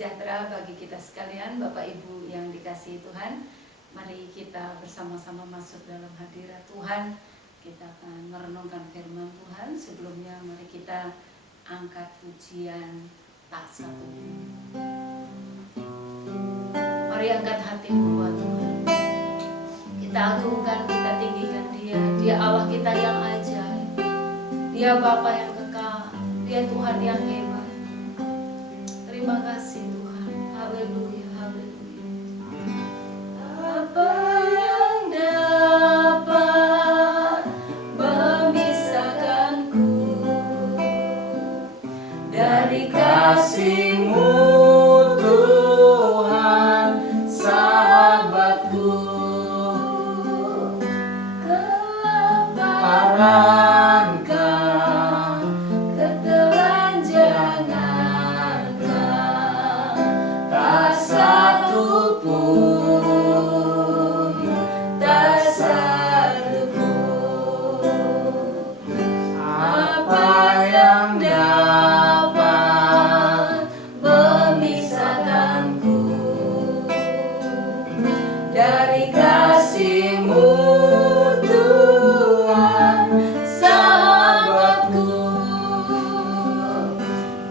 sejahtera bagi kita sekalian, Bapak Ibu yang dikasihi Tuhan. Mari kita bersama-sama masuk dalam hadirat Tuhan. Kita akan merenungkan firman Tuhan. Sebelumnya mari kita angkat pujian tak satu. Mari angkat hatimu buat Tuhan. Kita agungkan, kita tinggikan Dia. Dia Allah kita yang ajaib. Dia Bapa yang kekal. Dia Tuhan yang hebat. Terima kasih Tuhan. Haleluya, haleluya. Apa yang dapat memisahkanku dari kasih-Mu Tuhan, sahabatku? Kelaparan, ketelanjangan, tak satu pun, tak satu pun. Apa yang dapat memisahkanku dari kasih-Mu Tuhan, sahabatku?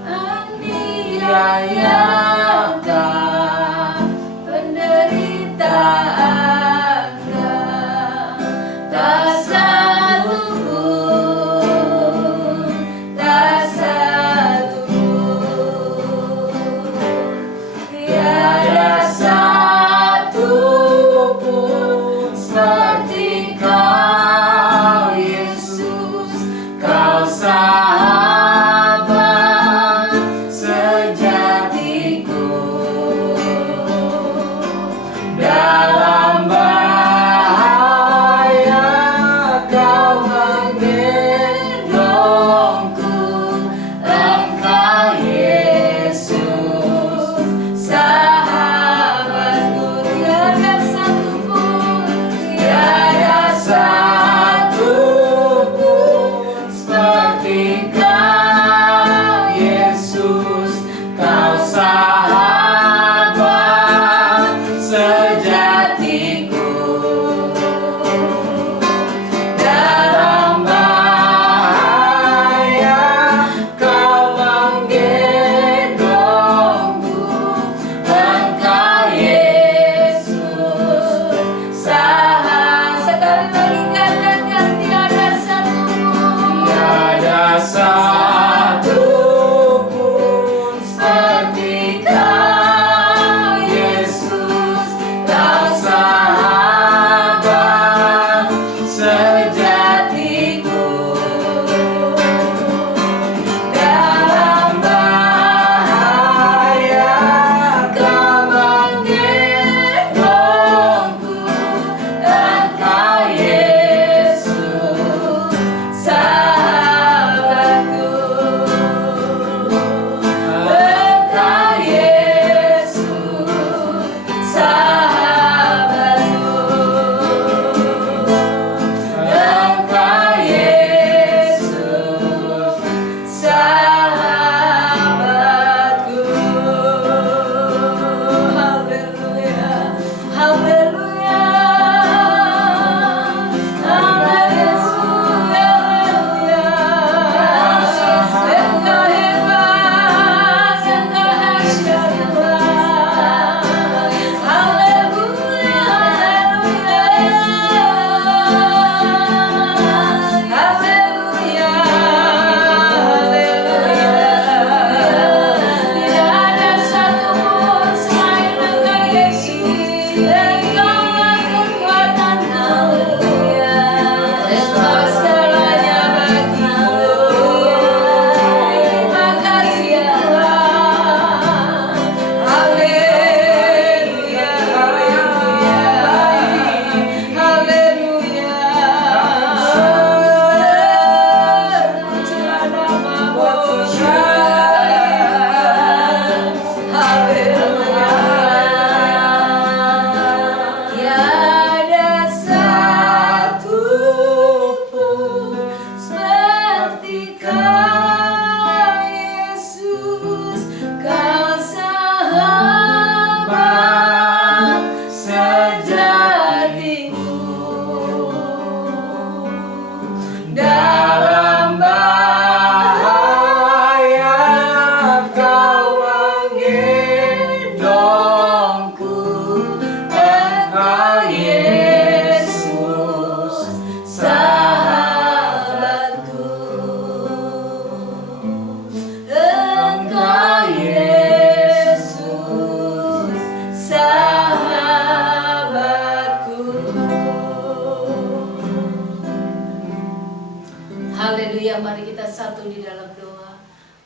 Aniayakah, penderitaanlah, tak satu pun, tak satu pun. Tiada satu pun seperti Kau, Yesus. Kau sahabat sejati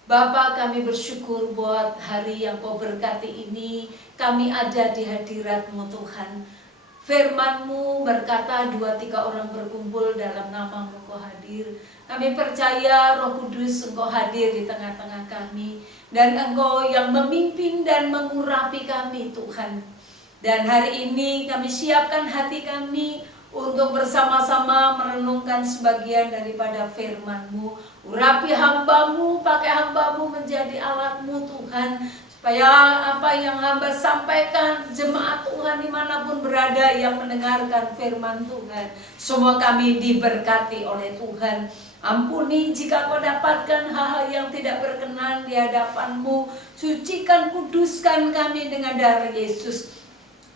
Bapa, kami bersyukur buat hari yang Kau berkati ini. Kami ada di hadirat-Mu Tuhan. Firman-Mu berkata 2-3 orang berkumpul dalam nama-Mu Kau hadir. Kami percaya Roh Kudus Engkau hadir di tengah-tengah kami. Dan Engkau yang memimpin dan mengurapi kami Tuhan. Dan hari ini kami siapkan hati kami untuk bersama-sama merenungkan sebagian daripada firman-Mu. Urapi hamba-Mu, pakai hamba-Mu menjadi alat-Mu Tuhan. Supaya apa yang hamba sampaikan, jemaat Tuhan dimanapun berada yang mendengarkan firman Tuhan, semua kami diberkati oleh Tuhan. Ampuni jika Kau dapatkan hal-hal yang tidak berkenan di hadapan-Mu. Sucikan, kuduskan kami dengan darah Yesus.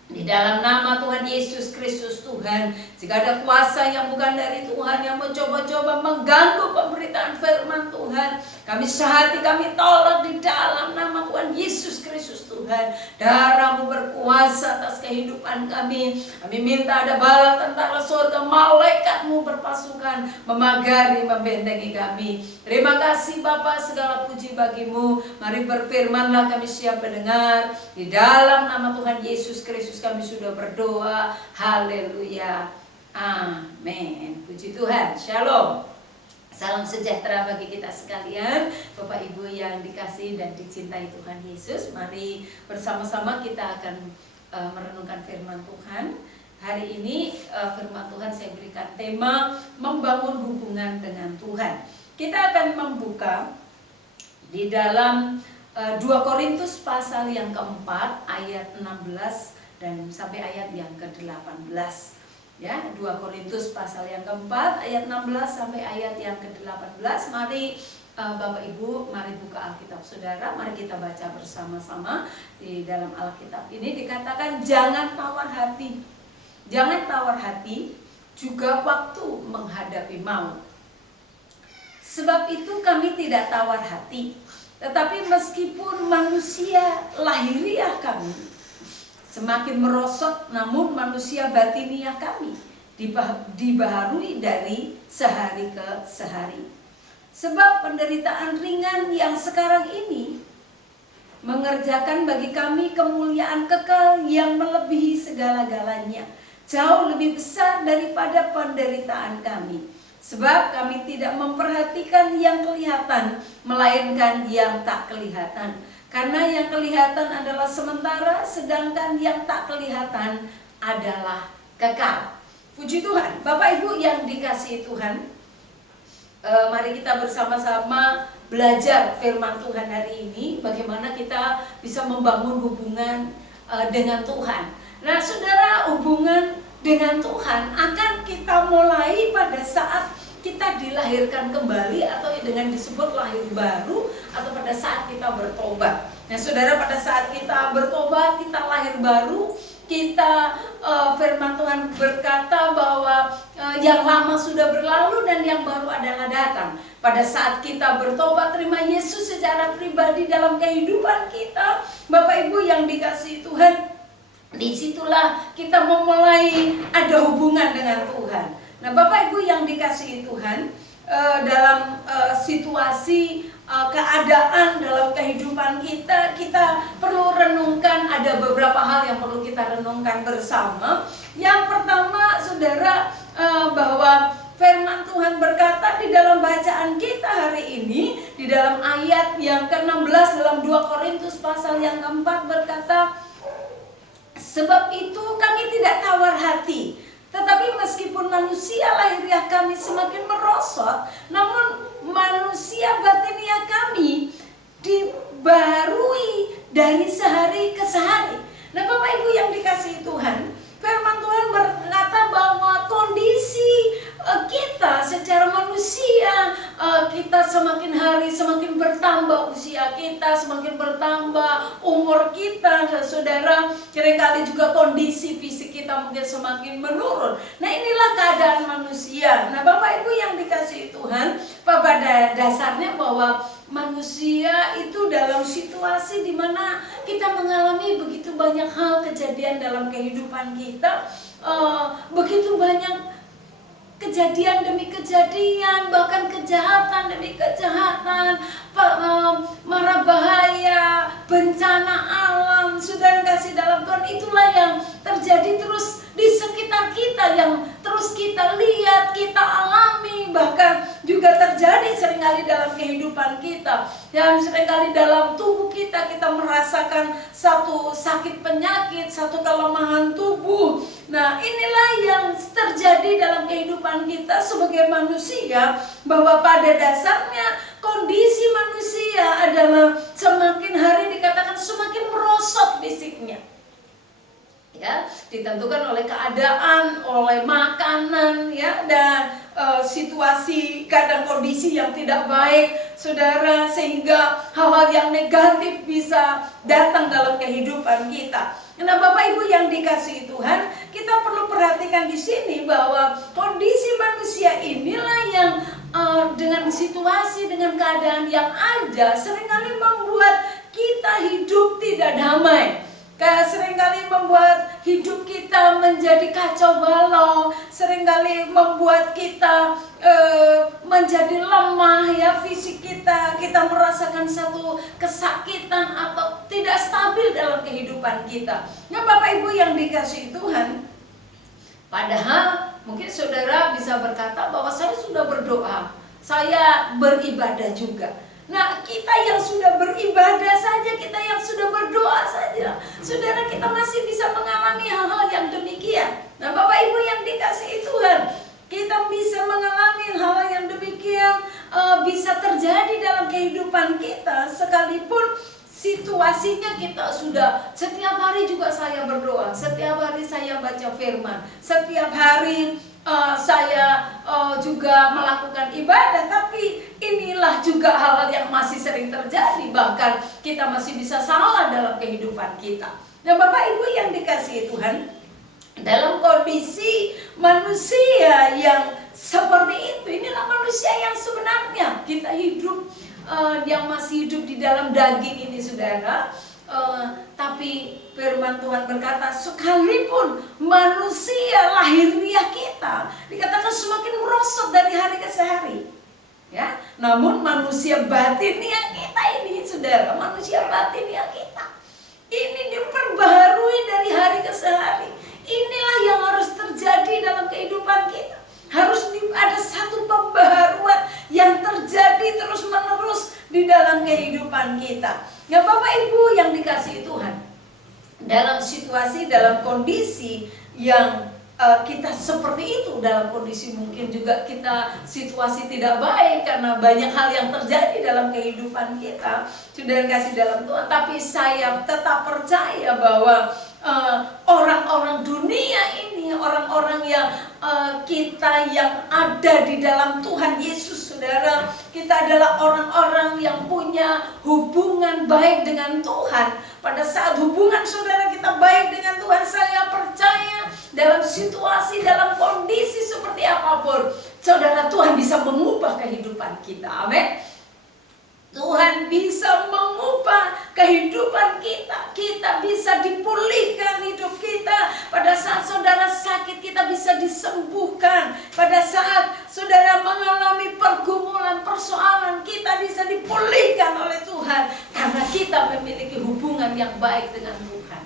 Di dalam nama Tuhan Yesus Kristus Tuhan, jika ada kuasa yang bukan dari Tuhan yang mencoba-coba mengganggu pemberitaan firman Tuhan, kami sehati, kami tolak di dalam nama Tuhan Yesus Kristus Tuhan. Darah-Mu berkuasa atas kehidupan kami. Kami minta ada bala tentara surga, malaikat-Mu berpasukan memagari, membentengi kami. Terima kasih Bapa, segala puji bagi-Mu. Mari berfirmanlah, kami siap mendengar. Di dalam nama Tuhan Yesus Kristus kami sudah berdoa. Haleluya. Amin. Puji Tuhan. Shalom. Salam sejahtera bagi kita sekalian, Bapak Ibu yang dikasihi dan dicintai Tuhan Yesus. Mari bersama-sama kita akan merenungkan firman Tuhan. Hari ini firman Tuhan saya berikan tema membangun hubungan dengan Tuhan. Kita akan membuka di dalam 2 Korintus pasal yang keempat ayat 16 dan sampai ayat yang ke-18. Ya, 2 Korintus pasal yang keempat ayat 16 sampai ayat yang ke-18. Mari Bapak Ibu, mari buka Alkitab Saudara, mari kita baca bersama-sama. Di dalam Alkitab ini dikatakan jangan tawar hati. Jangan tawar hati juga waktu menghadapi maut. Sebab itu kami tidak tawar hati, tetapi meskipun manusia lahiriah kami semakin merosot, namun manusia batiniah kami dibaharui dari sehari ke sehari. Sebab penderitaan ringan yang sekarang ini mengerjakan bagi kami kemuliaan kekal yang melebihi segala-galanya, jauh lebih besar daripada penderitaan kami. Sebab kami tidak memperhatikan yang kelihatan, melainkan yang tak kelihatan. Karena yang kelihatan adalah sementara, sedangkan yang tak kelihatan adalah kekal. Puji Tuhan. Bapak Ibu yang dikasihi Tuhan, mari kita bersama-sama belajar firman Tuhan hari ini. Bagaimana kita bisa membangun hubungan dengan Tuhan. Nah saudara, hubungan dengan Tuhan akan kita mulai pada saat kita dilahirkan kembali, atau dengan disebut lahir baru, atau pada saat kita bertobat. Nah saudara, pada saat kita bertobat, kita lahir baru, kita firman Tuhan berkata bahwa yang lama sudah berlalu dan yang baru adalah datang. Pada saat kita bertobat, terima Yesus secara pribadi dalam kehidupan kita, Bapak Ibu yang dikasihi Tuhan, disitulah kita memulai ada hubungan dengan Tuhan. Nah Bapak Ibu yang dikasihi Tuhan, dalam situasi keadaan dalam kehidupan kita, kita perlu renungkan. Ada beberapa hal yang perlu kita renungkan bersama. Yang pertama saudara, bahwa firman Tuhan berkata di dalam bacaan kita hari ini, di dalam ayat yang ke-16 dalam 2 Korintus pasal yang keempat berkata, sebab itu kami tidak tawar hati, tetapi meskipun manusia lahiriah kami semakin merosot, namun manusia batiniah kami dibaharui dari sehari ke sehari. Nah Bapak Ibu yang dikasihi Tuhan, firman Tuhan berkata bahwa kondisi kita secara manusia, kita semakin hari semakin bertambah usia kita, semakin bertambah umur kita, saudara. Seringkali juga kondisi fisik kita mungkin semakin menurun. Nah inilah keadaan manusia. Nah Bapak Ibu yang dikasihi Tuhan, pada dasarnya bahwa manusia itu dalam situasi di mana kita mengalami begitu banyak hal kejadian dalam kehidupan kita, begitu banyak kejadian demi kejadian, bahkan kejahatan demi kejahatan, seringkali dalam kehidupan kita, dan seringkali dalam tubuh kita merasakan satu sakit penyakit, satu kelemahan tubuh. Nah, inilah yang terjadi dalam kehidupan kita sebagai manusia, bahwa pada dasarnya kondisi manusia adalah semakin hari dikatakan semakin merosot fisiknya. Ya, ditentukan oleh keadaan, oleh makanan, ya, dan situasi, kadang kondisi yang tidak baik, saudara, sehingga hal-hal yang negatif bisa datang dalam kehidupan kita. Nah, Bapak Ibu yang dikasihi Tuhan, kita perlu perhatikan di sini bahwa kondisi manusia inilah yang dengan situasi, dengan keadaan yang ada, seringkali membuat kita hidup tidak damai. Seringkali membuat hidup kita menjadi kacau balau, seringkali membuat kita menjadi lemah, ya, fisik kita merasakan satu kesakitan atau tidak stabil dalam kehidupan kita. Nah, Bapak Ibu yang dikasihi Tuhan, padahal mungkin saudara bisa berkata bahwa saya sudah berdoa, saya beribadah juga. Nah, kita yang sudah beribadah saja, kita yang sudah berdoa saja, saudara, kita masih bisa mengalami hal-hal yang demikian. Nah, Bapak Ibu yang dikasihi Tuhan, kita bisa mengalami hal-hal yang demikian, bisa terjadi dalam kehidupan kita, sekalipun situasinya kita sudah setiap hari juga saya berdoa, setiap hari saya baca firman, setiap hari saya juga melakukan ibadah, tapi inilah juga hal-hal yang masih sering terjadi, bahkan kita masih bisa salah dalam kehidupan kita. Nah, Bapak Ibu yang dikasihi Tuhan, dalam kondisi manusia yang seperti itu, inilah manusia yang sebenarnya kita hidup, yang masih hidup di dalam daging ini, saudara. Tapi firman Tuhan berkata, sekalipun manusia lahiriah kita dikatakan semakin merosot dari hari ke hari, ya, namun manusia batiniah kita ini, saudara, manusia batiniah kita ini diperbaharui dari hari ke hari. Inilah yang harus terjadi dalam kehidupan kita. Harus ada satu pembaharuan yang terjadi terus menerus di dalam kehidupan kita. Ya, Bapak Ibu yang dikasihi Tuhan, dalam situasi, dalam kondisi yang kita seperti itu, dalam kondisi mungkin juga kita situasi tidak baik karena banyak hal yang terjadi dalam kehidupan kita, sudah kasih dalam Tuhan. Tapi saya tetap percaya bahwa orang-orang dunia ini, orang-orang yang kita yang ada di dalam Tuhan Yesus, saudara, kita adalah orang-orang yang punya hubungan baik dengan Tuhan. Pada saat hubungan saudara kita baik dengan Tuhan, saya percaya dalam situasi, dalam kondisi seperti apapun, saudara, Tuhan bisa mengubah kehidupan kita. Amin. Tuhan bisa mengubah kehidupan kita. Kita bisa dipulihkan hidup kita. Pada saat saudara sakit, kita bisa disembuhkan. Pada saat saudara mengalami pergumulan, persoalan, kita bisa dipulihkan oleh Tuhan, karena kita memiliki hubungan yang baik dengan Tuhan.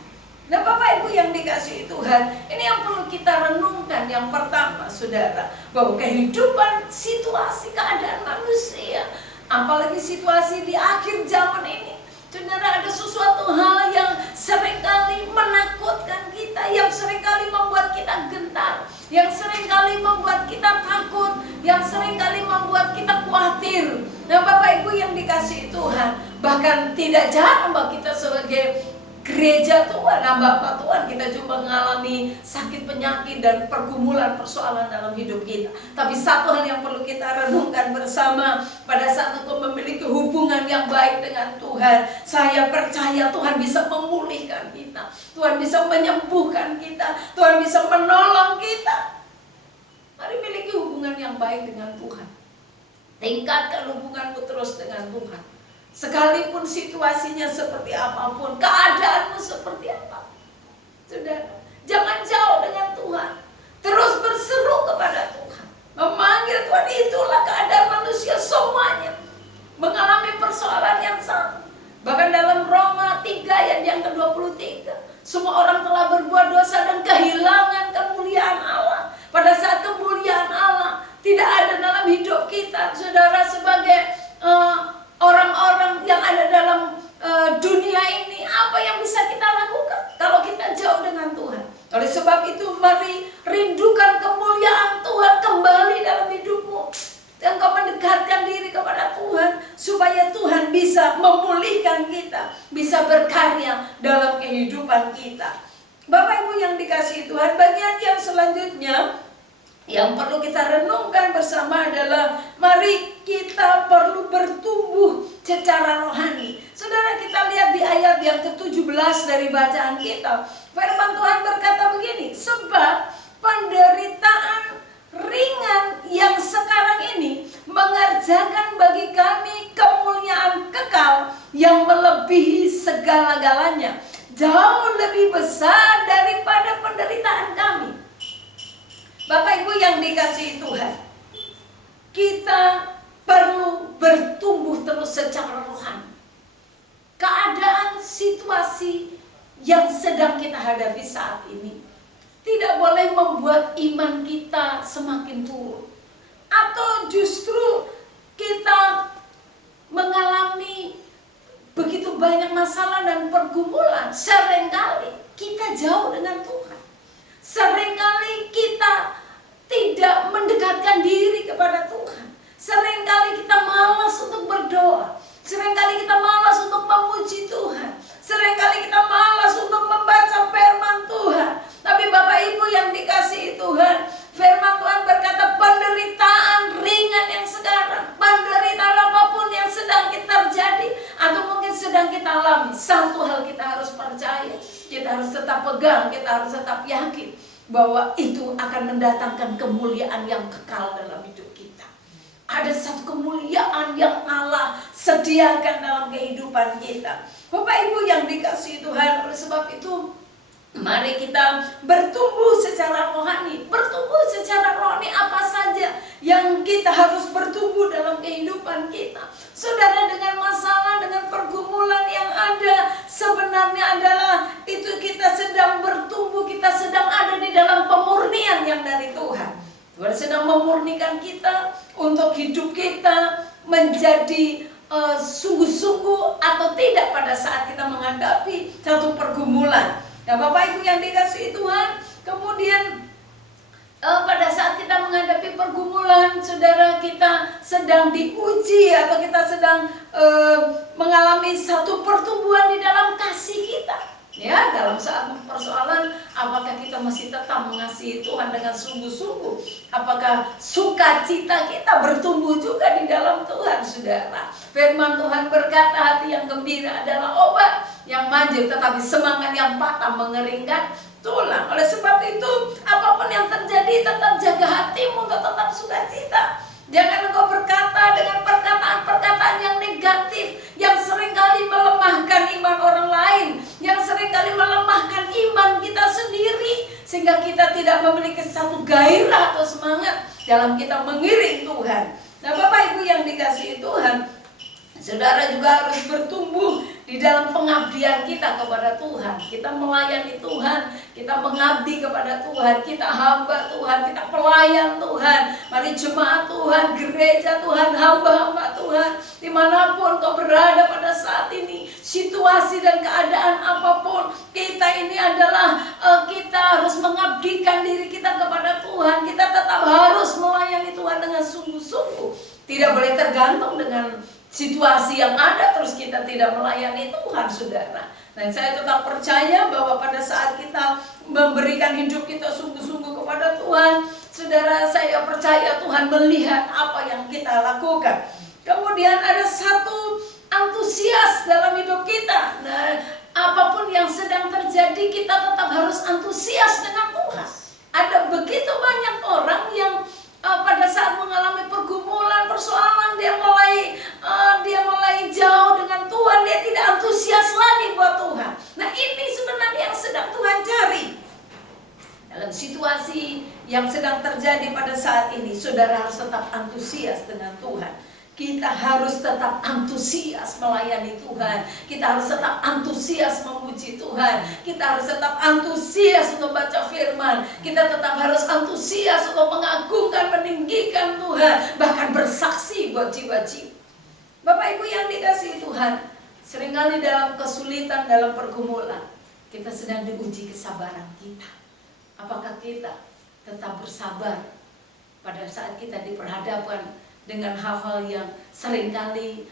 Nah, Bapak Ibu yang dikasihi Tuhan, ini yang perlu kita renungkan. Yang pertama, saudara, bahwa kehidupan, situasi, keadaan manusia, apalagi situasi di akhir zaman ini, saudara, ada sesuatu hal yang seringkali menakutkan kita, yang seringkali membuat kita gentar, yang seringkali membuat kita takut, yang seringkali membuat kita khawatir. Nah, Bapak Ibu yang dikasihi Tuhan, bahkan tidak jarang bahwa kita sebagai gereja Tuhan, hamba Tuhan, kita juga mengalami sakit penyakit dan pergumulan persoalan dalam hidup kita. Tapi satu hal yang perlu kita renungkan bersama, pada saat engkau memiliki hubungan yang baik dengan Tuhan, saya percaya Tuhan bisa memulihkan kita, Tuhan bisa menyembuhkan kita, Tuhan bisa menolong kita. Mari miliki hubungan yang baik dengan Tuhan. Tingkatkan hubunganmu terus dengan Tuhan. Sekalipun situasinya seperti apapun, keadaanmu seperti apa, saudara, jangan jauh dengan Tuhan. Terus berseru kepada Tuhan, memanggil Tuhan. Itulah keadaan manusia semuanya mengalami persoalan yang sama. Bahkan dalam Roma 3 ayat yang ke-23, semua orang telah berbuat dosa dan kehilangan kemuliaan Allah. Pada saat kemuliaan Allah tidak ada dalam hidup kita, saudara, sebagai dan bisa memulihkan kita, bisa berkarya dalam kehidupan kita. Bapak Ibu yang dikasihi Tuhan, bagian yang selanjutnya yang perlu kita renungkan bersama adalah mari kita perlu bertumbuh secara rohani. Saudara, kita lihat di ayat yang ke-17 dari bacaan kita. Firman Tuhan berkata begini, sebab penderitaan ringan yang sekarang ini mengerjakan bagi kami kemuliaan kekal yang melebihi segala-galanya, jauh lebih besar daripada penderitaan kami. Bapak Ibu yang dikasihi Tuhan, kita perlu bertumbuh terus secara rohani. Keadaan situasi yang sedang kita hadapi saat ini tidak boleh membuat iman kita semakin turun, atau justru kita mengalami begitu banyak masalah dan pergumulan. Seringkali kita jauh dengan Tuhan. Seringkali kita tidak mendekatkan diri kepada Tuhan. Seringkali kita malas untuk berdoa. Seringkali kita malas untuk memuji Tuhan. Seringkali kita malas untuk membaca firman Tuhan. Tapi Bapak Ibu yang dikasihi Tuhan, firman Tuhan berkata penderitaan ringan yang sekarang, penderitaan apapun yang sedang kita terjadi atau mungkin sedang kita alami, satu hal kita harus percaya, kita harus tetap pegang, kita harus tetap yakin bahwa itu akan mendatangkan kemuliaan yang kekal dalam hidup kita. Ada satu kemuliaan yang Allah sediakan dalam kehidupan kita. Bapak Ibu yang dikasihi Tuhan, oleh sebab itu mari kita bertumbuh secara rohani. Bertumbuh secara rohani apa saja yang kita harus bertumbuh dalam kehidupan kita. Saudara, dengan masalah, dengan pergumulan yang ada, sebenarnya adalah itu kita sedang bertumbuh, kita sedang ada di dalam pemurnian yang dari Tuhan. Tuhan sedang memurnikan kita untuk hidup kita menjadi sungguh-sungguh atau tidak pada saat kita menghadapi satu pergumulan. Nah, Bapak Ibu yang dikasihi Tuhan, kemudian pada saat kita menghadapi pergumulan, saudara, kita sedang diuji atau kita sedang mengalami satu pertumbuhan di dalam kasih kita. Ya, dalam saat persoalan, apakah kita masih tetap mengasihi Tuhan dengan sungguh-sungguh? Apakah sukacita kita bertumbuh juga di dalam Tuhan, saudara? Firman Tuhan berkata, hati yang gembira adalah obat yang manjur, tetapi semangat yang patah mengeringkan tulang. Oleh sebab itu, apapun yang terjadi, tetap jaga hatimu untuk tetap sukacita. Jangan engkau berkata dengan perkataan-perkataan yang negatif, yang seringkali melemahkan iman orang lain, yang seringkali melemahkan iman kita sendiri, sehingga kita tidak memiliki satu gairah atau semangat dalam kita mengiring Tuhan. Nah, Bapak Ibu yang dikasihi Tuhan, saudara juga harus bertumbuh di dalam pengabdian kita kepada Tuhan. Kita melayani Tuhan, kita mengabdi kepada Tuhan, kita hamba Tuhan, kita pelayan Tuhan. Mari jemaat Tuhan, gereja Tuhan, hamba-hamba Tuhan, dimanapun kau berada pada saat ini, situasi dan keadaan apapun, kita ini adalah kita harus mengabdikan diri kita kepada Tuhan. Kita tetap harus melayani Tuhan dengan sungguh-sungguh. Tidak boleh tergantung dengan situasi yang ada terus kita tidak melayani Tuhan, saudara. Dan saya tetap percaya bahwa pada saat kita memberikan hidup kita sungguh-sungguh kepada Tuhan, saudara, saya percaya Tuhan melihat apa yang kita lakukan. Kemudian ada satu antusias dalam hidup kita. Nah, apapun yang sedang terjadi, kita tetap harus antusias dengan Tuhan. Ada begitu banyak orang yang pada saat mengalami pergumulan, persoalan, dia mulai jauh dengan Tuhan, dia tidak antusias lagi buat Tuhan. Nah, ini sebenarnya yang sedang Tuhan cari. Dalam situasi yang sedang terjadi pada saat ini, saudara harus tetap antusias dengan Tuhan. Kita harus tetap antusias melayani Tuhan. Kita harus tetap antusias memuji Tuhan. Kita harus tetap antusias untuk baca firman. Kita tetap harus antusias untuk mengagungkan, meninggikan Tuhan. Bahkan bersaksi buat jiwa-jiwa. Bapak Ibu yang dikasihi Tuhan, seringkali dalam kesulitan, dalam pergumulan, kita sedang diuji kesabaran kita. Apakah kita tetap bersabar pada saat kita diperhadapkan dengan hal-hal yang seringkali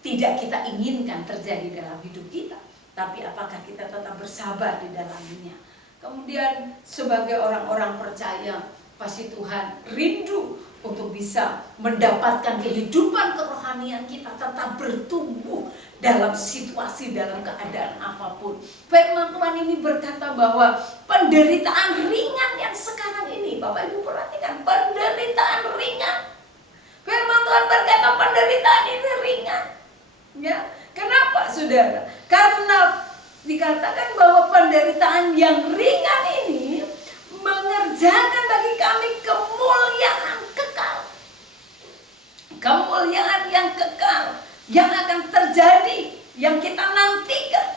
tidak kita inginkan terjadi dalam hidup kita. Tapi apakah kita tetap bersabar di dalamnya? Kemudian sebagai orang-orang percaya, pasti Tuhan rindu untuk bisa mendapatkan kehidupan kerohanian kita tetap bertumbuh dalam situasi, dalam keadaan apapun. Firman Tuhan ini berkata bahwa penderitaan ringan yang sekarang ini, Bapak Ibu perhatikan, penderitaan ringan. Firman Tuhan berkata penderitaan ini ringan. Ya, kenapa saudara? Karena dikatakan bahwa penderitaan yang ringan ini mengerjakan bagi kami kemuliaan kekal. Kemuliaan yang kekal yang akan terjadi, yang kita nantikan.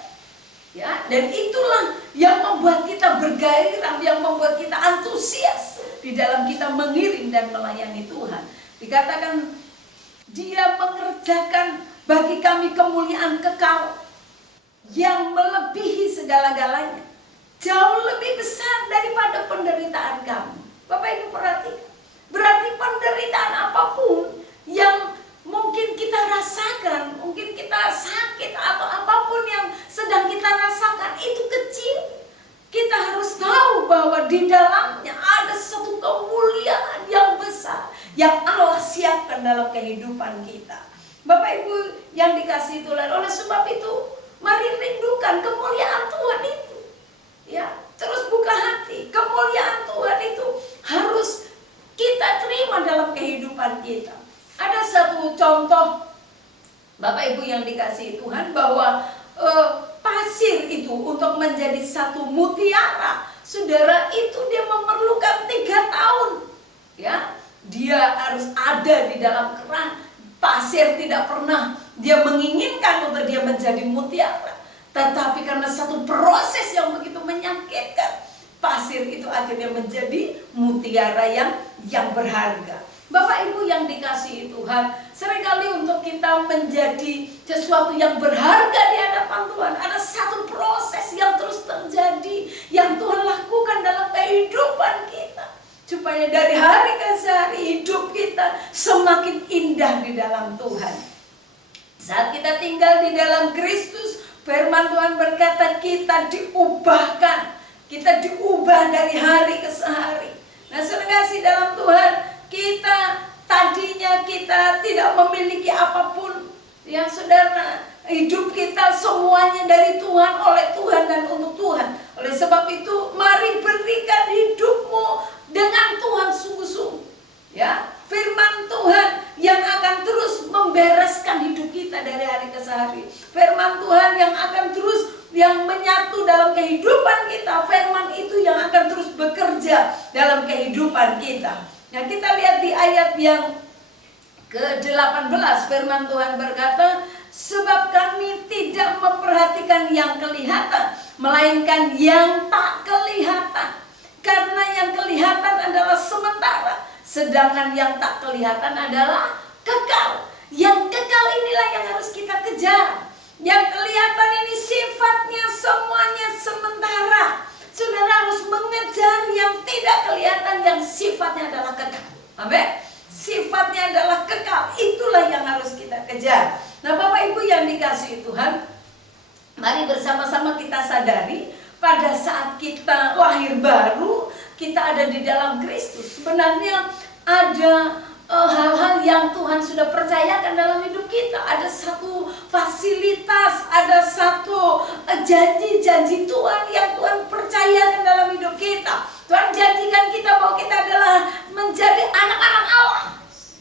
Ya, dan itulah yang membuat kita bergairah, yang membuat kita antusias di dalam kita mengiring dan melayani Tuhan. Dikatakan Dia mengerjakan bagi kami kemuliaan kekal yang melebihi segala-galanya, jauh lebih besar daripada penderitaan kami. Bapak Ibu perhatikan, berarti penderitaan apapun yang mungkin kita rasakan, mungkin kita sakit atau apapun yang sedang kita rasakan itu kecil. Kita harus tahu bahwa di dalamnya ada satu kemuliaan yang besar yang Allah siapkan dalam kehidupan kita. Bapak Ibu yang dikasihi Tuhan, oleh sebab itu mari rindukan kemuliaan Tuhan itu. Ya, terus buka hati. Kemuliaan Tuhan itu harus kita terima dalam kehidupan kita. Ada satu contoh, Bapak Ibu yang dikasihi Tuhan, bahwa pasir itu untuk menjadi satu mutiara, saudara, itu dia memerlukan 3 tahun. Ya, dia harus ada di dalam kerang. Pasir tidak pernah dia menginginkan untuk dia menjadi mutiara, tetapi karena satu proses yang begitu menyakitkan, pasir itu akhirnya menjadi mutiara yang berharga. Bapak Ibu yang dikasihi Tuhan, seringkali untuk kita menjadi sesuatu yang berharga di hadapan Tuhan, ada satu proses yang terus terjadi, yang Tuhan lakukan dalam kehidupan kita, supaya dari hari ke hari hidup kita semakin indah di dalam Tuhan. Saat kita tinggal di dalam Kristus, firman Tuhan berkata kita diubahkan, kita diubah dari hari ke hari. Nah, saudara dalam Tuhan, kita tadinya kita tidak memiliki apapun, yang saudara, hidup kita semuanya dari Tuhan, oleh Tuhan dan untuk Tuhan. Oleh sebab itu, mari berikan hidupmu dengan Tuhan sungguh-sungguh. Ya, firman Tuhan yang akan terus membereskan hidup kita dari hari ke hari. Firman Tuhan yang akan terus yang menyatu dalam kehidupan kita. Firman itu yang akan terus bekerja dalam kehidupan kita. Nah, kita lihat di ayat yang ke-18, firman Tuhan berkata, sebab kami tidak memperhatikan yang kelihatan, melainkan yang tak kelihatan. Karena yang kelihatan adalah sementara, sedangkan yang tak kelihatan adalah kekal. Yang kekal inilah yang harus kita kejar. Yang kelihatan ini sifatnya semuanya sementara. Saudara harus mengejar yang tidak kelihatan, yang sifatnya adalah kekal. Amin. Sifatnya adalah kekal. Itulah yang harus kita kejar. Nah, Bapak Ibu yang dikasihi Tuhan, mari bersama-sama kita sadari, pada saat kita lahir baru, kita ada di dalam Kristus. Sebenarnya ada hal-hal yang Tuhan sudah percayakan dalam hidup kita. Ada satu fasilitas, ada satu janji-janji Tuhan yang Tuhan percayakan dalam hidup kita. Tuhan janjikan kita bahwa kita adalah menjadi anak-anak Allah.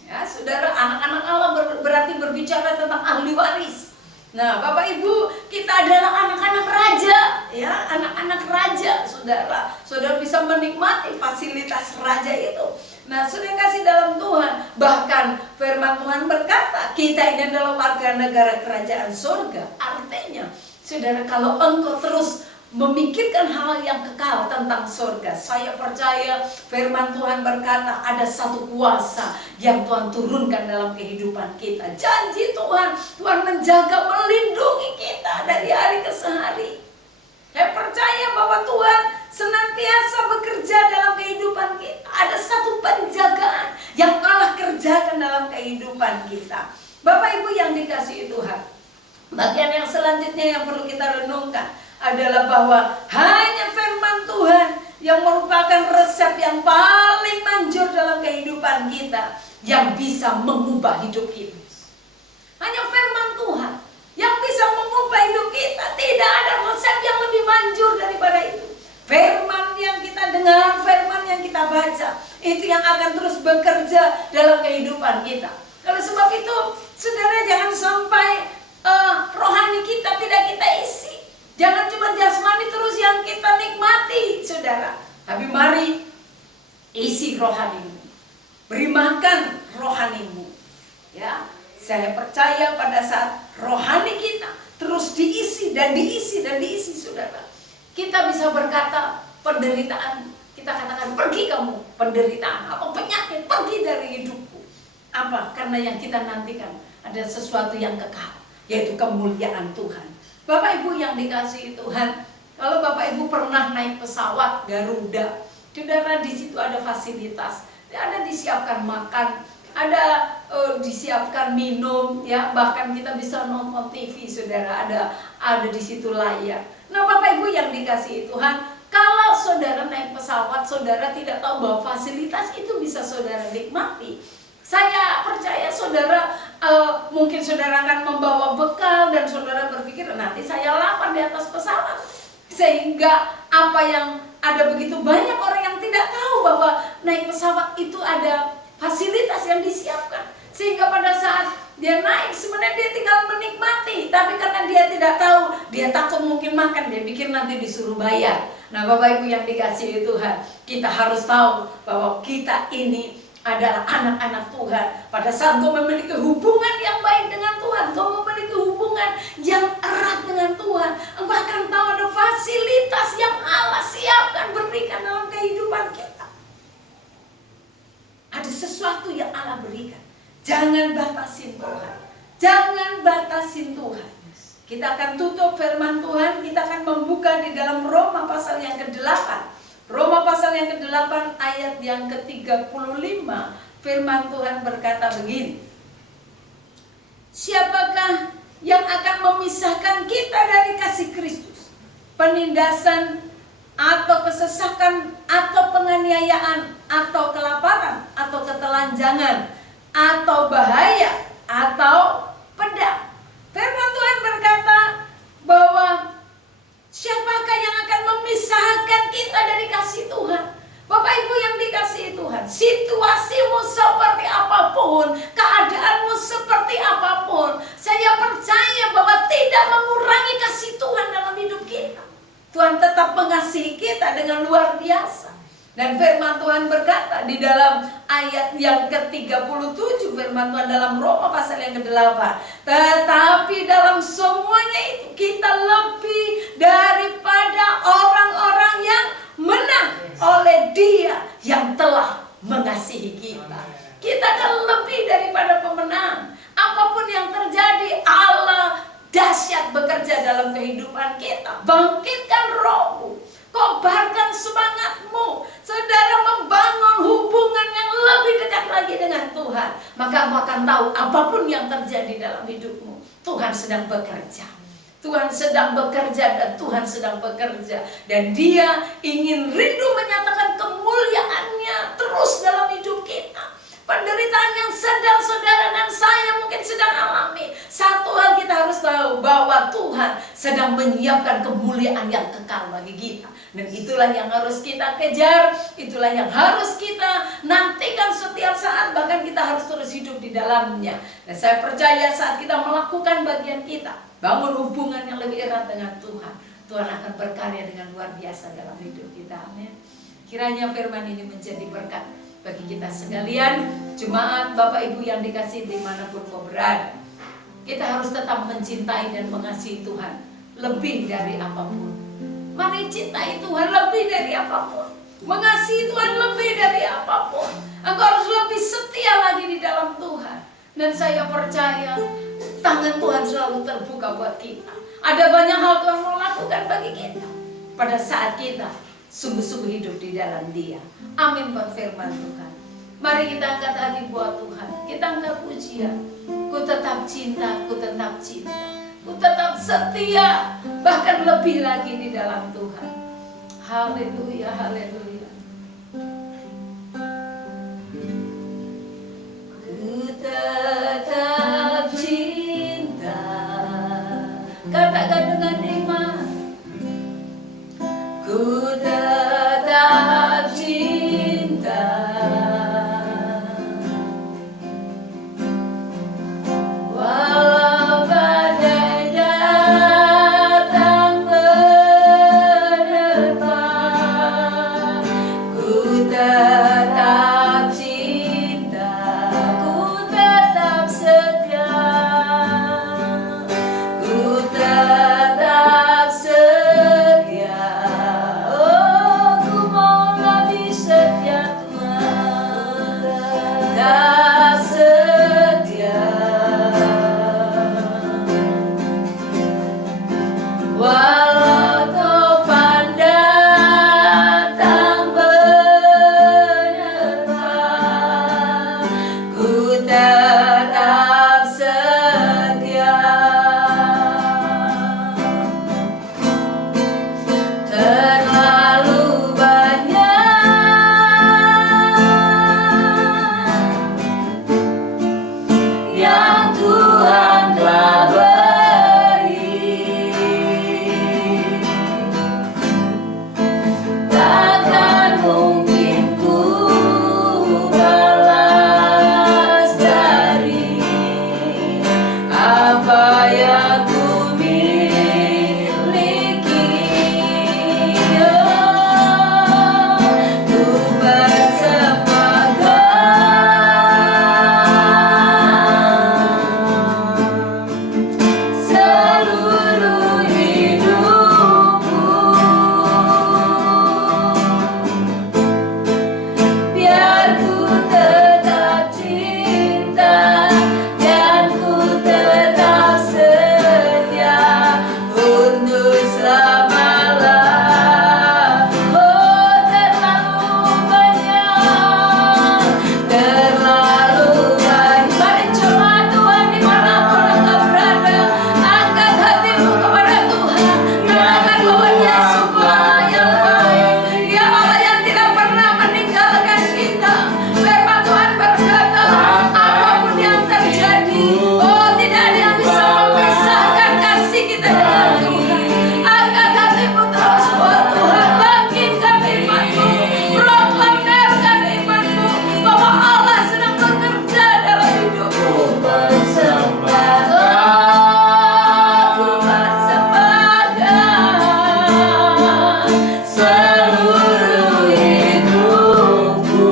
Ya, saudara, anak-anak Allah berarti berbicara tentang ahli waris. Nah, Bapak Ibu, kita adalah anak-anak raja, ya, anak-anak raja, saudara. Saudara bisa menikmati fasilitas raja itu. Nah, saudara kasih dalam Tuhan, bahkan firman Tuhan berkata, kita ini adalah warga negara kerajaan surga. Artinya, saudara, kalau engkau terus memikirkan hal yang kekal tentang surga, saya percaya firman Tuhan berkata ada satu kuasa yang Tuhan turunkan dalam kehidupan kita. Janji Tuhan, Tuhan menjaga, melindungi kita dari hari ke hari. Saya percaya bahwa Tuhan senantiasa bekerja dalam kehidupan kita. Ada satu penjagaan yang Allah kerjakan dalam kehidupan kita. Bapak Ibu yang dikasihi Tuhan, bagian yang selanjutnya yang perlu kita renungkan adalah bahwa hanya firman Tuhan yang merupakan resep yang paling manjur dalam kehidupan kita, yang bisa mengubah hidup kita. Hanya firman Tuhan yang bisa mengubah hidup kita. Tidak ada resep yang lebih manjur daripada itu. Firman yang kita dengar, firman yang kita baca, itu yang akan terus bekerja dalam kehidupan kita. Oleh sebab itu, saudara, jangan sampai rohani kita tidak kita isi. Jangan cuma jasmani terus yang kita nikmati, saudara. Tapi mari isi rohanimu, beri makan rohanimu. Ya, saya percaya pada saat rohani kita terus diisi dan diisi dan diisi, saudara, kita bisa berkata penderitaan, kita katakan pergi kamu penderitaan, apa penyakit, pergi dari hidupku. Apa? Karena yang kita nantikan ada sesuatu yang kekal, yaitu kemuliaan Tuhan. Bapak Ibu yang dikasihi Tuhan, kalau Bapak Ibu pernah naik pesawat Garuda, saudara, di situ ada fasilitas, ada disiapkan makan, ada disiapkan minum, ya, bahkan kita bisa nonton TV, saudara, ada di situ layar. Nah, Bapak Ibu yang dikasihi Tuhan, kalau saudara naik pesawat, saudara tidak tahu bahwa fasilitas itu bisa saudara nikmati. Saya percaya saudara, mungkin saudara akan membawa bekal dan saudara berpikir nanti saya lapar di atas pesawat. Sehingga apa yang ada begitu banyak orang yang tidak tahu bahwa naik pesawat itu ada fasilitas yang disiapkan. Sehingga pada saat dia naik sebenarnya dia tinggal menikmati, tapi karena dia tidak tahu, dia takut mungkin makan, dia pikir nanti disuruh bayar. Nah, Bapak Ibu yang dikasihi Tuhan, kita harus tahu bahwa kita ini adalah anak-anak Tuhan. Pada saat kau memiliki hubungan yang baik dengan Tuhan, kau memiliki hubungan yang erat dengan Tuhan, engkau akan tahu ada fasilitas yang Allah siapkan berikan dalam kehidupan kita. Ada sesuatu yang Allah berikan. Jangan batasin Tuhan. Jangan batasin Tuhan. Kita akan tutup firman Tuhan, kita akan membuka di dalam Roma pasal yang ke-8. Roma pasal yang ke-8 ayat yang ke-35, firman Tuhan berkata begini. Siapakah yang akan memisahkan kita dari kasih Kristus? Penindasan atau kesesakan atau penganiayaan atau kelaparan atau ketelanjangan atau bahaya atau pedang. Firman Tuhan berkata bahwa siapakah yang akan memisahkan kita dari kasih Tuhan? Bapak Ibu yang dikasihi Tuhan, situasimu seperti apapun, keadaanmu seperti apapun, saya percaya bahwa tidak mengurangi kasih Tuhan dalam hidup kita. Tuhan tetap mengasihi kita dengan luar biasa. Dan firman Tuhan berkata di dalam ayat yang ke-37, firman Tuhan dalam Roma pasal yang ke-8, tetapi dalam semuanya itu kita lebih daripada orang-orang yang menang oleh Dia yang telah mengasihi kita. Kita akan lebih daripada pemenang. Apapun yang terjadi, Allah dahsyat bekerja dalam kehidupan kita. Bangkitkan rohmu, kobarkan semangatmu, saudara, membangun hubungan yang lebih dekat lagi dengan Tuhan. Maka kamu akan tahu apapun yang terjadi dalam hidupmu, Tuhan sedang bekerja. Tuhan sedang bekerja dan Tuhan sedang bekerja. Dan Dia ingin rindu menyatakan kemuliaannya terus dalam hidup kita. Penderitaan yang sedang saudara dan saya mungkin sedang alami, satu hal kita harus tahu, bahwa Tuhan sedang menyiapkan kemuliaan yang kekal bagi kita. Dan itulah yang harus kita kejar, itulah yang harus kita nantikan setiap saat, bahkan kita harus terus hidup di dalamnya. Dan saya percaya saat kita melakukan bagian kita, bangun hubungan yang lebih erat dengan Tuhan, Tuhan akan berkarya dengan luar biasa dalam hidup kita. Amin. Kiranya firman ini menjadi berkat bagi kita sekalian, jemaat Bapak Ibu yang dikasihi dimanapun kau berada. Kita harus tetap mencintai dan mengasihi Tuhan lebih dari apapun. Mari cintai Tuhan lebih dari apapun, mengasihi Tuhan lebih dari apapun. Engkau harus lebih setia lagi di dalam Tuhan. Dan saya percaya tangan Tuhan selalu terbuka buat kita. Ada banyak hal Tuhan mau lakukan bagi kita pada saat kita sungguh-sungguh hidup di dalam Dia. Amin buat firman Tuhan. Mari kita angkat hati buat Tuhan. Kita angkat pujian. Ku tetap cinta, ku tetap cinta, ku tetap setia, bahkan lebih lagi di dalam Tuhan. Haleluya, haleluya. Ku tetap cinta, katakan dengan iman. Ku tetap cinta, walau badai datang menerpa. Ku tetap cinta, ku tetap setia, ku tetap setia. Oh, ku mau lebih setia Tuhan, tetap setia. Walau topan datang menerpa, ku tetap setia. Terlalu banyak yang Tuhan telah beri, takkan mungkin ku balas dari apa yang ku miliki. Oh, ku bersemangat seluruh hidupku, biar ku tetap cinta dan ku tetap setia untuk selama-lamanya. Oh, terlalu banyak, terlalu banyak. Mari jemaat Tuhan dimanapun engkau berada, angkat hatimu kepada Tuhan. Katakan bahwa Dia sungguh yang baik, Dia Allah yang tidak pernah meninggalkan kita. Firman Tuhan berkata, apapun yang terjadi, oh, tidak ada yang bisa memisahkan kasih kita dengan Tuhan. Angkat hatimu terus buat Tuhan, bangkitkan imanmu, proklamirkan imanmu bahwa Allah sedang bekerja dalam hidupmu. Bersemangat, ku bersemangat seluruh hidupku,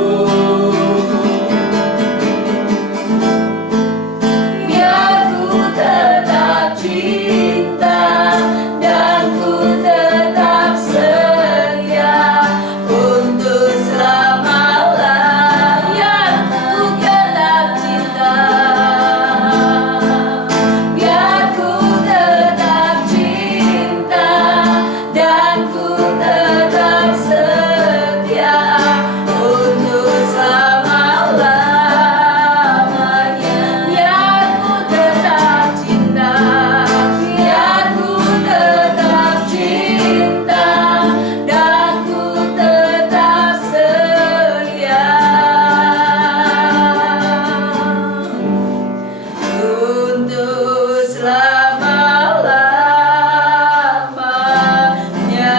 biar ku tetap cinta dan ku tetap setia untuk selama-lamanya. Ku tetap cinta, biar ku tetap cinta dan ku tetap setia untuk selama-lamanya. Biar ku tetap cinta, biar ku tetap cinta dan ku tetap setia untuk selama-lamanya.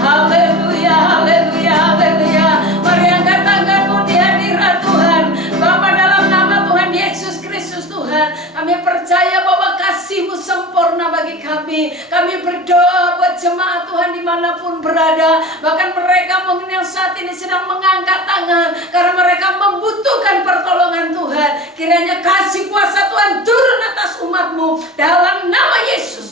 Haleluya, haleluya, haleluya. Mari angkat tanganmu di hadirat Tuhan. Bapa, dalam nama Tuhan Yesus Kristus Tuhan, kami percaya bahwa kasih-Mu sempurna bagi kami. Kami berdoa buat jemaat Tuhan dimanapun berada, bahkan mereka mungkin yang saat ini sedang mengangkat tangan karena mereka membutuhkan pertolongan Tuhan. Kiranya kasih kuasa Tuhan turun atas umat-Mu dalam nama Yesus.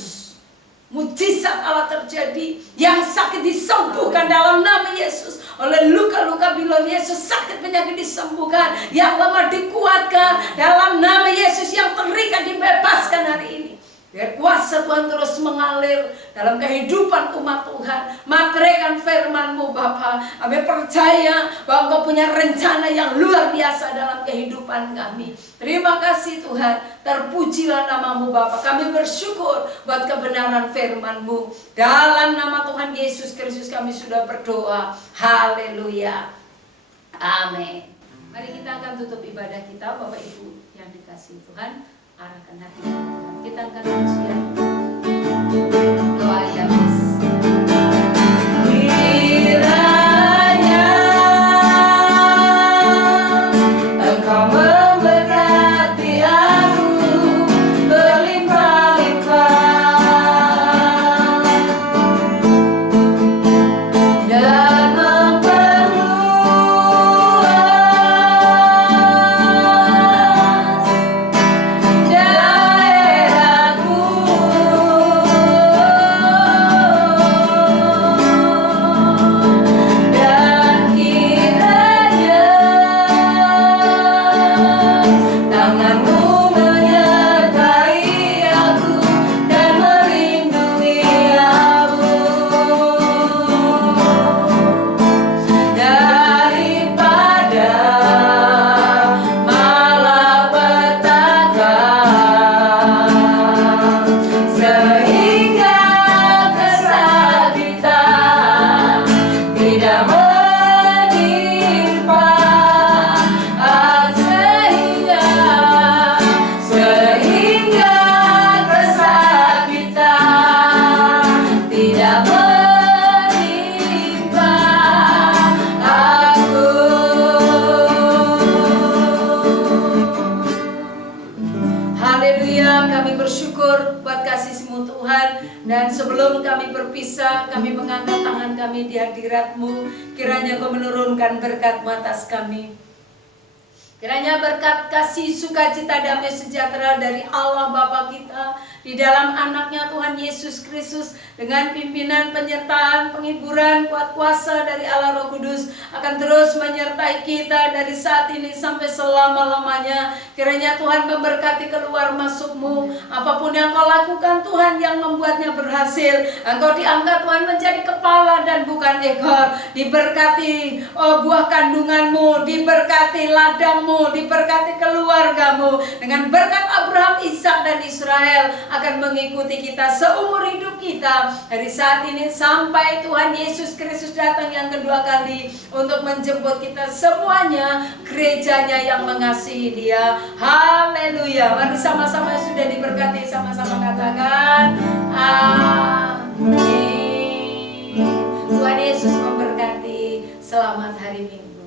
Mujizat Allah terjadi, yang sakit disembuhkan dalam nama Yesus. Oleh luka-luka bilur Yesus, sakit penyakit disembuhkan, yang lemah dikuatkan dalam nama Yesus, yang terikat dibebaskan hari ini. Biar kuasa kuasa Tuhan terus mengalir dalam kehidupan umat Tuhan. Materaikan firman-Mu Bapa. Kami percaya bahwa Engkau punya rencana yang luar biasa dalam kehidupan kami. Terima kasih Tuhan, terpujilah nama-Mu Bapa. Kami bersyukur buat kebenaran firman-Mu. Dalam nama Tuhan Yesus Kristus kami sudah berdoa. Haleluya. Amin. Mari kita akan tutup ibadah kita, Bapak Ibu yang dikasihi Tuhan. Arahkan hati kita. Kita akan pujian doa yang kiranya Engkau memberkati aku berlimpah-limpah dan Dan sebelum kami berpisah, kami mengangkat tangan kami di hadirat-Mu. Kiranya Engkau menurunkan berkat-Mu atas kami. Kiranya berkat kasih, sukacita, damai sejahtera dari Allah Bapa kita di dalam anaknya Tuhan Yesus Kristus, dengan pimpinan, penyertaan, penghiburan, kuat kuasa dari Allah Roh Kudus akan terus menyertai kita dari saat ini sampai selama-lamanya. Kiranya Tuhan memberkati keluar masuk-Mu. Apapun yang Kau lakukan Tuhan yang membuatnya berhasil, Engkau diangkat Tuhan menjadi kepala dan bukan ekor. Diberkati buah kandungan-Mu, diberkati ladang-Mu, diberkati keluarga-Mu. Dengan berkat Abraham, Ishak dan Israel akan mengikuti kita seumur hidup kita, dari saat ini sampai Tuhan Yesus Kristus datang yang kedua kali untuk menjemput kita semuanya, gerejanya yang mengasihi Dia. Haleluya. Mari sama-sama sudah diberkati, sama-sama katakan amin. Tuhan Yesus memberkati. Selamat hari Minggu.